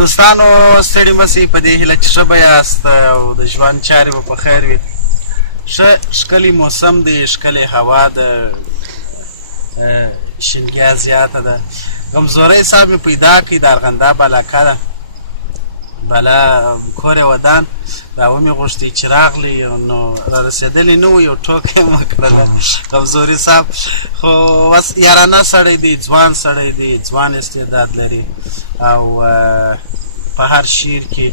دوستانو ستړي مه شئ په دې هیله چې ښه به یاست او د ژوند چارې به په خیر وي. ښه ښکلی موسم دی، ښکلې هوا ده، شینګیا زیاته ده. غمزوری صاحب مې پیدا کړي د ارغنداب علاقه ده، بالا کور یې ودان، را ومې غوښتي چې راغلی نو را رسېدلی نه و، یو ټوکه یې مه کړله. غمزوري صاحب خو یارانه سړی دی، ځوان سړی دی، ځوان استعداد لري او په هر شعر کې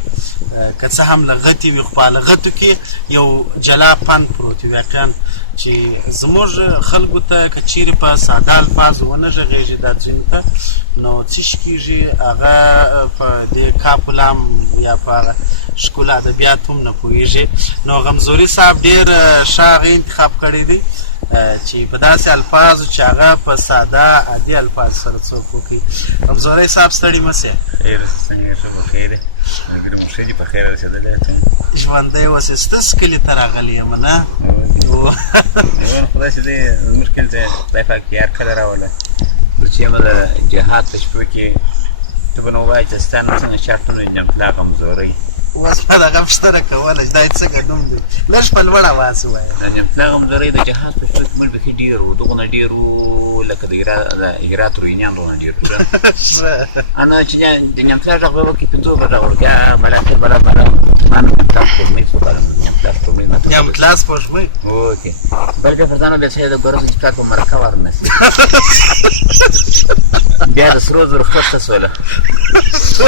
که څه هم لغتې وي خو په لغتو کې یو جلا پند پروت وي. واقعا چې زموږ خلکو ته که چیرې په ساده الفاظو ونه غږېږي دا ځینو ته، نو څه شي کېږي هغه په دې کاپلام یا په هغه ښکلو ادبیات هم نه پوهېږي. نو غمزوري صاحب ډېر ښه هغه انتخاب کړی دی چې په داسې الفاظو چې هغه په ساده عادي الفاظ سره څوک وکړي. غمزوری صاحب ستړي مه شئ. خیر څنګه ښه په خیر یې ملګري مو ښه دي په خیر رسېدلی ژوندی اوسې. ستاسو کلي ته راغلی یم نه خدای چې دی زموږ کلي ته خدای پاک یار کله راوله چې یم د جهاد په شپو کې ته به نو ووایې چې ستا نوم څنګه چاټونه جمپلا غمزوری اوس ما دغه پوښتنه کوله چې دا یې څنګه نوم دی، لږ په لوړ اواز ووایه. د جمپلا غمزوری د جهاد په شپو کې موږ بیخي ډېر وو، دغونه ډېر وو لکه د هرات روینیان دغونه ډېر وو. انا چې د جمپلا غږ به وکړي په توګه غږ بیا ملاقې برابره مانو جمپلا سپوږمۍ څو کاله جمپلا سپوږمۍ جمپلا سپوږمۍ اوکې بلکې فرزانو بیا سړی د ګرځو چې کار په مرکه ورنسي بیا د سرو زرو خښته سوله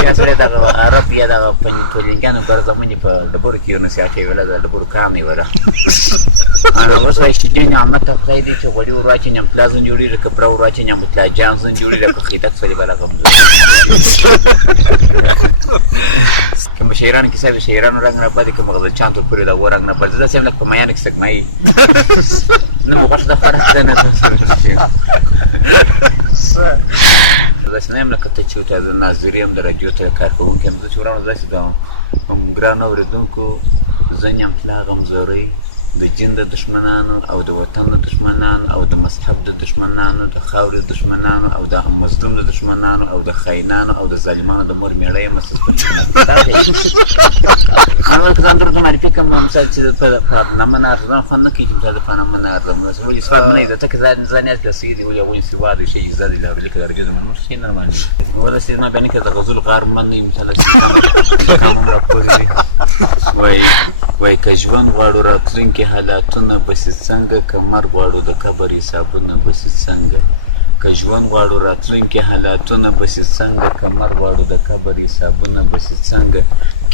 بیا سړی دغه عرب یا دغه پنجتولینګیانو ګرځه منې په ډبرو کې یو نصیحت یې ویله د ډبرو کام یې ویله اوس وایي چې دې نعمت ته خدای دی چې غوړي ور واچوي جمپلا ځان جوړېږي که بره ور واچوي جمپلا جان ځان جوړېږي که خیټک سولې بله غمزوري که په شاعرانو کې صاحب د شاعرانو رنګ نه بلې که مغزلچان تور پورې د هغو رنګ نه بلې زه داسې یم لکه په میانو کې سږمایي نه مو غوښه د فرق ده نه داسې نه یم لکه ته چې ورته زه ناظر یم د راډیو ته کار کوونکی یم. زه چې ورانو داسې د ګرانو اورېدونکو زه جمپلا غمزورۍ د جن د دشمنانو او د وطن د دشمنانو او د مذهب د دشمنانو د خاورې د دشمنانو او د مظلوم د دشمنانو او د خاینانو او د ظالمانو د مور مېړه یم همل که ځان درته معرفي کړم مثال چې په نامه نه ارزم خوند نه کوي چې مثال د په نامه نه ارزم ولې صفات منه ده ته که ځان یاست پیسې دي ولې هغوی سواد شي زه دي لکه درجه د منور شي نرمال ولا سي ما بیان کړه د غزل غار من مثال وای که ژوند غواړو راتلونکي حالاتونه بسې څنګه که مرګ غواړو د قبر حسابونه بسې څنګه که ژوند غواړو راتلونکي حالاتونه بسې څنګه که مرګ غواړو د قبر حسابونه بسې څنګه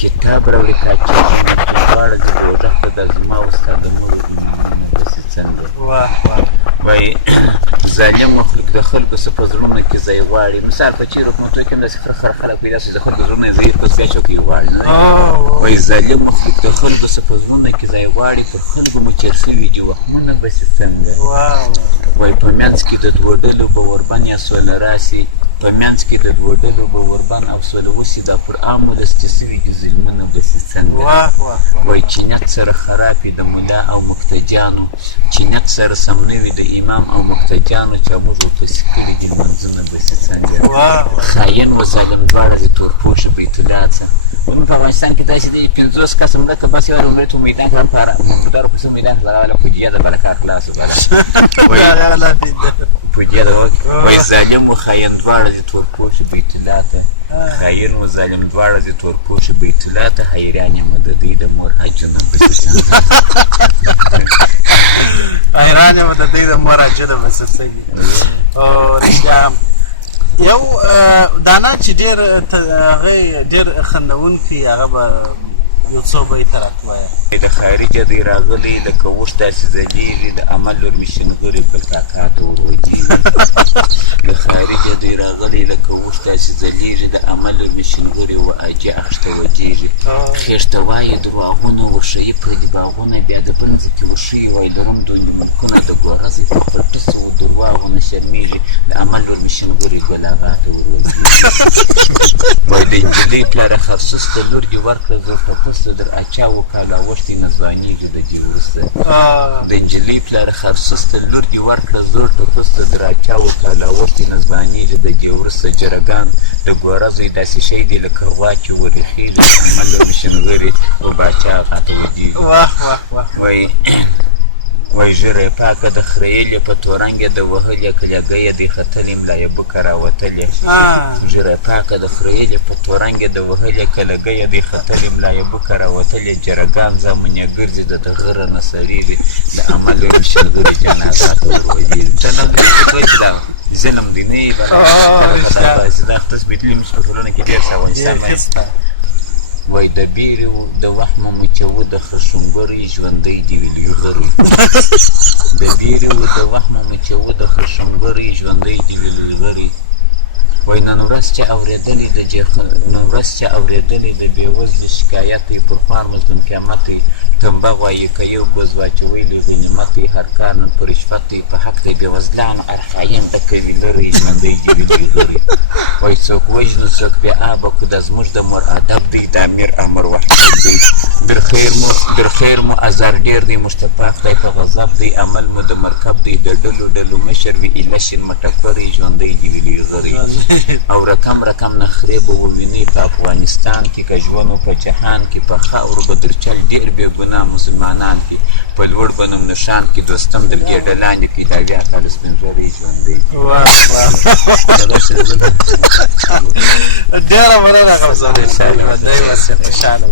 کتاب راوړي کاچي غواړه چې روژه ته د زما او ستا د مړو بسې څنګه وای ظالم مخلوق د خلکو څه په زړونو کې ځای غواړي مثال په چیرو حکومتو کې هم داسې خره خلک پیدا شي د خلکو زړونه یې ځای کس بیا چوکۍ غواړي وایي ظالم مخلوق د خلکو څه په زړونو کې ځای غواړي پر خلکو به چیر شوي دي وخمونه بسې څنګه وایي په منځ کې د دوو ډلو به وربن یا سوله راسي په منځ کې د دوو ډلو به وربن او سوله وسي دا پر عامو دستې شوي دي ظلمونه بسې څنګه وایي چې نیت سره خراب وي د ملا او مقتدیانو چې نیت سره سم نه وي د امام او مقتدیانو چې موږ ورپسې کړي دي لمونځونه بسې څنګه خاین و ظالم دواړه دي تورپوشه بیت الله څه په افغانستان کې داسې دي 50 کسه مړه که بس یو عمرې ته میدان ته لپاره مقدارو پسې میدان ته لګوله فوجیه ده بله کار خلاص بله فوجیه ده وایي ظالم و خاین دواړه دي تورپوشه بیت الله ته خاین و ظالم دواړه دي تورپوشه بیت الله ته حیران یم د دوی د مور حجونه بسې څنګه حیران یم د دوی د مور حجونه بسې څنګه یو دانا چې ډېر خندونکی هغه به یو څو بیته راته وایه د خارجه دی راغلی لکه اوښ داسې ځلیږي د عمل ور مې شنغري پر کاکا ته وغورځېږي د خارجه دی راغلی لکه اوښ داسې ځلیږي د عمل ور مې شنغري و اجي اخښ ته وجېږي خېښ ته وایي دروغونه ورښیي پردي باغونه بیا د برنځه کې وښیي وایي لرم دونې ملکونه د ګورځې په خپل ټسو و درواغونه شرمېږي د عمل ور مې شنغري ګل اغا ته وغورځېږي وایي د نجلۍ نجلۍ پلاره خرسوس ته لور دې ورکړه زور ټپوس ته در اچا وکاله اوښتې نه ځوانېږي د دې وروسته د نجلۍ پلاره خرسوس ته لور دې ورکړه زور ټپوس ته در اچا وکاله اوښتې نه ځوانېږي د دې وروسته جرګان د ګورزو یې داسې شی دی لکه غوا چې ورېخېږي عمل به شنغري و باچا هغه ته ودېږي وای ژیره پاکه د خریلې په تورنګ یې د وهلې کلیګۍ یې دې ختلې ملا یې بوکه راوتلې ژیره پاکه د خریلې په تورنګ یې د وهلې کلیګۍ یې دې ختلې ملا یې بوکه راوتلې جرګان زامن یې ګرځي د غره نه سړېږي د عمل شلګري جنازات وروځي ته نه چې دا ظلم دی نه یې دا خو تثبیتلي مش په ټولنه کې ډېر څه افغانستان وای د بیرې و د وحمه مچو د خشونګرې ژوندی دې وي لویغرې د بیرې و د وحمه مچو د خشونګرې ژوندی دې وي لویغرې وای نن ورځ چې اورېدلې د بېوزلي شکایت یې پر خوار مظلوم قیامت یې تنبه وایي که یو ګوز واچوی له غنیمت یې هر کار نن په رشوت یې په حق د بېوزلانو ارخاین د کوي لرې ژوندی دې وي لویغرې وای څوک وژنو څوک بې آبه خو دا زموږ د مور ادب دی د امیر امر وحدت دی در خیر مو ازار ډېر دی موږ ته پاک دی په غضب دی عمل مو د مرکب دی د ډلو مشر وي ایلشن مټفرې ژوندی دې وي لویغرې او رقم نخرې به ووینئ په افغانستان کې که ژوند و په جهان کې په خاورو به در چل ډېر بې ګناه مسلمانان کې په لوړ به نوم نښان کې دوستم در ګېډه لاندې کړي دا بیا کاله سپین ږیری ژوندی ډېره مننه غمزه خوشحاله